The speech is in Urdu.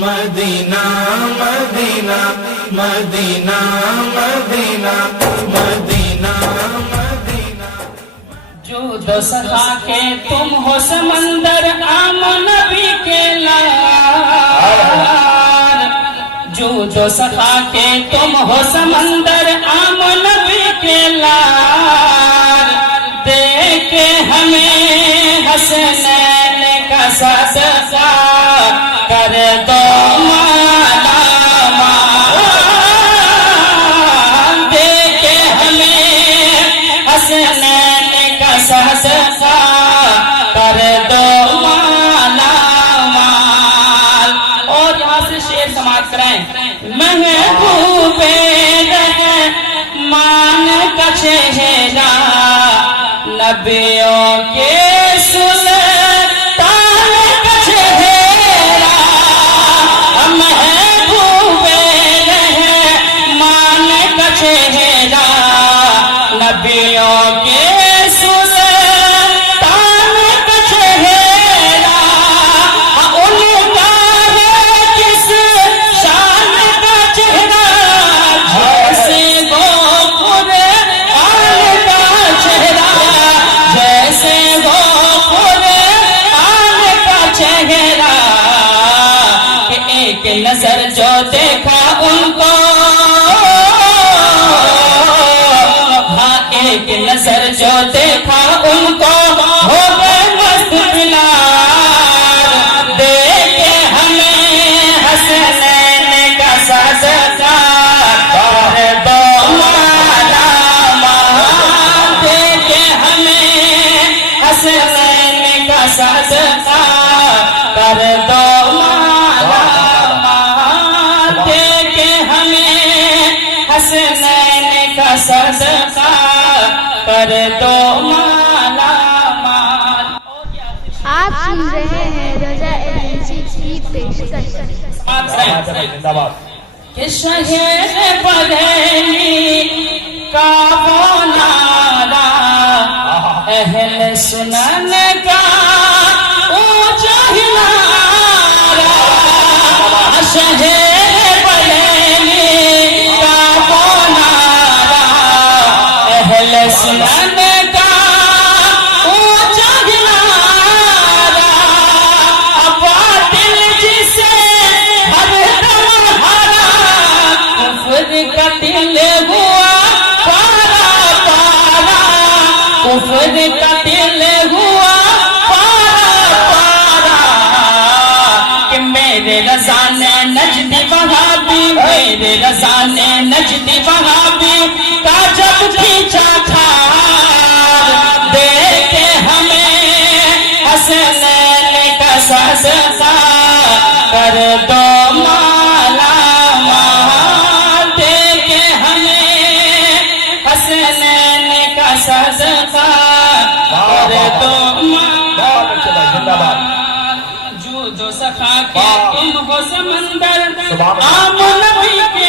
مدینہ مدینہ مدینہ مدینہ مدینہ مدینہ جود و سخا کے تم ہو سمندر عام نبی کے لار جود و سخا کے تم ہو سمندر عام نبی کے لار دے کے ہمیں حسنین کا صدقہ کر دو مالا مال دے کے ہمیں حسنین کا صدقہ کر دو مالا مال. اور یہاں سے شعر سماعت کرائیں. محبوب رحمان کا چہرہ نبیوں کے سلطان کا چہرہ محبوب رحمان کا چہرہ نبیوں کے سلطان کا چہرہ ان کا ہے کس شان کا چہرہ جیسے وہ قرآن کا چہرہ جیسے وہ قرآن کا چہرہ کہ ایک نظر جو دیکھا ان کو ہاں ایک نظر جو دیکھا ان کو ہو گئے مست بلال دے کے ہمیں حسنین کا صدقہ کر دو مالا مال دے کے ہمیں حسنین کا صدقہ کر دو مالا مال دے کے ہمیں حسنین کا صدقہ کر دو مالا مال. آپ سن رہے ہیں رضا ایجنسی کی پیشکش. کہ شہر بریلی کا وہ نعرہ اہل سنن کا اونچا نعرہ شہر بریلی کا وہ نعرہ اہل سنن کا اونچا نعرہ باطل جسے ہر دم ہرا کفر کا دل ہوا پارا پارا کفر کا دل ہوا پارا پارا کہ میرے رضا نے نجدی وہابی میرے رضا نے نجدی وہابی کا جب کھینچا کھار دے کے ہمیں حسنین کا صدقہ کر دو مالا مال دے کے ہمیں حسنین کا صدقہ کر دو مالا مال. جود و سخا کے تم ہو سمندر عام نبی کے